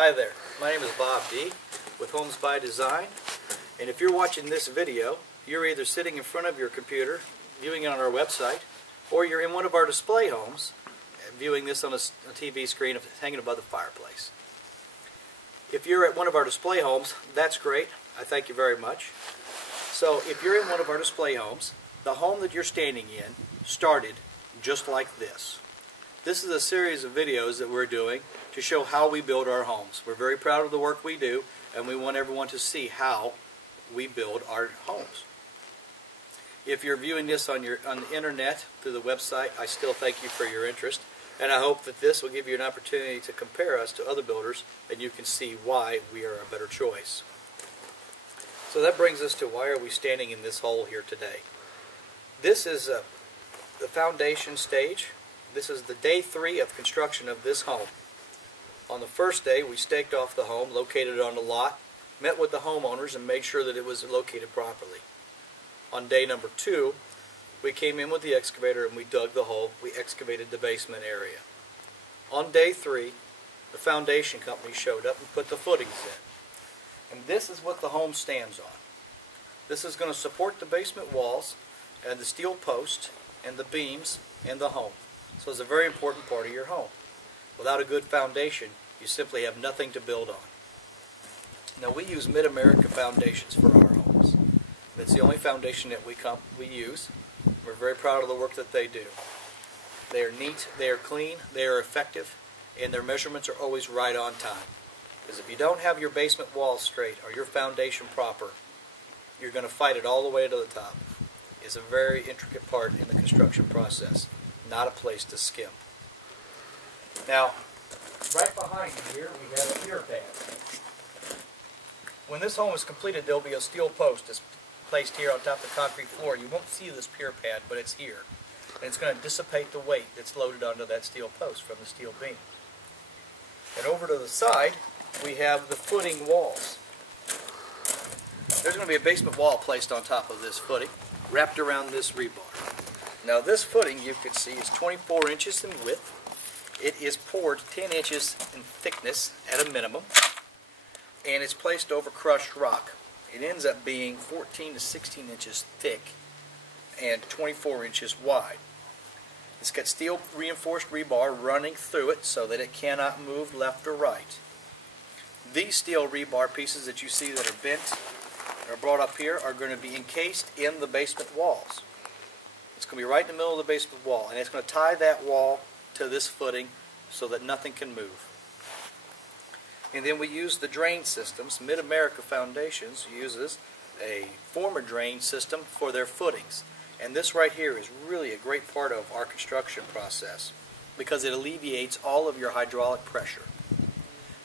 Hi there, my name is Bob D. with Homes by Design, and if you're watching this video, you're either sitting in front of your computer viewing it on our website, or you're in one of our display homes viewing this on a TV screen hanging above the fireplace. If you're at one of our display homes, that's great. I thank you very much. So if you're in one of our display homes, the home that you're standing in started just like this. This is a series of videos that we're doing to show how we build our homes. We're very proud of the work we do, and we want everyone to see how we build our homes. If you're viewing this on the internet through the website, I still thank you for your interest, and I hope that this will give you an opportunity to compare us to other builders, and you can see why we are a better choice. So that brings us to why are we standing in this hole here today. This is the foundation stage. This is the day 3 of construction of this home. On the first day, we staked off the home, located it on the lot, met with the homeowners, and made sure that it was located properly. On day number 2, we came in with the excavator and we dug the hole. We excavated the basement area. On day 3, the foundation company showed up and put the footings in. And this is what the home stands on. This is going to support the basement walls and the steel post and the beams and the home. So it's a very important part of your home. Without a good foundation, you simply have nothing to build on. Now we use Mid-America foundations for our homes. It's the only foundation that we use. We're very proud of the work that they do. They are neat, they are clean, they are effective, and their measurements are always right on time. Because if you don't have your basement walls straight or your foundation proper, you're going to fight it all the way to the top. It's a very intricate part in the construction process. Not a place to skim. Now, right behind you here, we have a pier pad. When this home is completed, there will be a steel post that's placed here on top of the concrete floor. You won't see this pier pad, but it's here. And it's going to dissipate the weight that's loaded onto that steel post from the steel beam. And over to the side, we have the footing walls. There's going to be a basement wall placed on top of this footing, wrapped around this rebar. Now this footing, you can see, is 24 inches in width. It is poured 10 inches in thickness at a minimum, and it's placed over crushed rock. It ends up being 14 to 16 inches thick and 24 inches wide. It's got steel reinforced rebar running through it so that it cannot move left or right. These steel rebar pieces that you see that are bent or brought up here are going to be encased in the basement walls. It's going to be right in the middle of the basement wall, and it's going to tie that wall to this footing so that nothing can move. And then we use the drain systems. Mid-America Foundations uses a former drain system for their footings. And this right here is really a great part of our construction process because it alleviates all of your hydraulic pressure.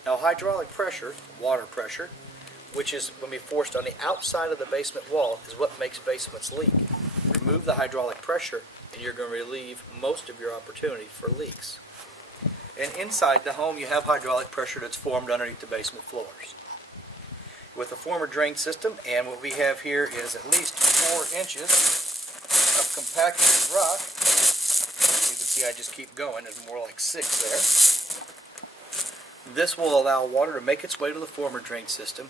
Now hydraulic pressure, water pressure, which is going to be forced on the outside of the basement wall, is what makes basements leak. Remove the hydraulic pressure and you're going to relieve most of your opportunity for leaks. And inside the home you have hydraulic pressure that's formed underneath the basement floors. With the former drain system, and what we have here is at least 4 inches of compacted rock. You can see I just keep going, there's more like 6 there. This will allow water to make its way to the former drain system.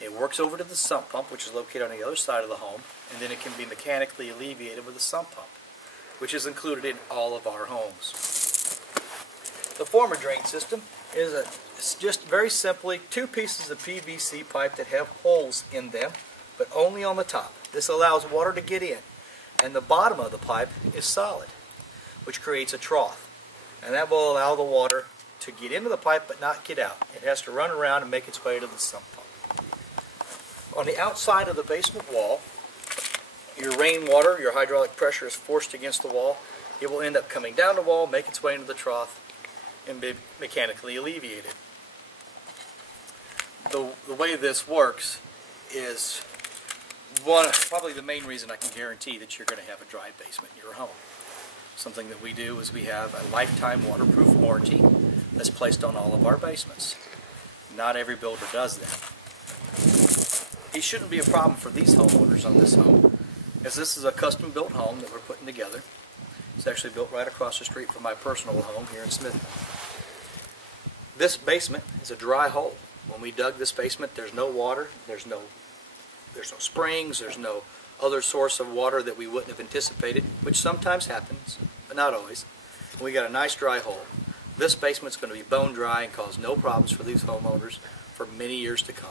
It works over to the sump pump, which is located on the other side of the home, and then it can be mechanically alleviated with a sump pump, which is included in all of our homes. The former drain system is just very simply 2 pieces of PVC pipe that have holes in them, but only on the top. This allows water to get in, and the bottom of the pipe is solid, which creates a trough, and that will allow the water to get into the pipe but not get out. It has to run around and make its way to the sump pump. On the outside of the basement wall, your rainwater, your hydraulic pressure is forced against the wall. It will end up coming down the wall, make its way into the trough, and be mechanically alleviated. The way this works is probably the main reason I can guarantee that you're going to have a dry basement in your home. Something that we do is we have a lifetime waterproof warranty that's placed on all of our basements. Not every builder does that. It shouldn't be a problem for these homeowners on this home, as this is a custom built home that we're putting together. It's actually built right across the street from my personal home here in Smithville. This basement is a dry hole. When we dug this basement, there's no water, there's no springs, there's no other source of water that we wouldn't have anticipated, which sometimes happens, but not always. And we got a nice dry hole. This basement's going to be bone dry and cause no problems for these homeowners for many years to come.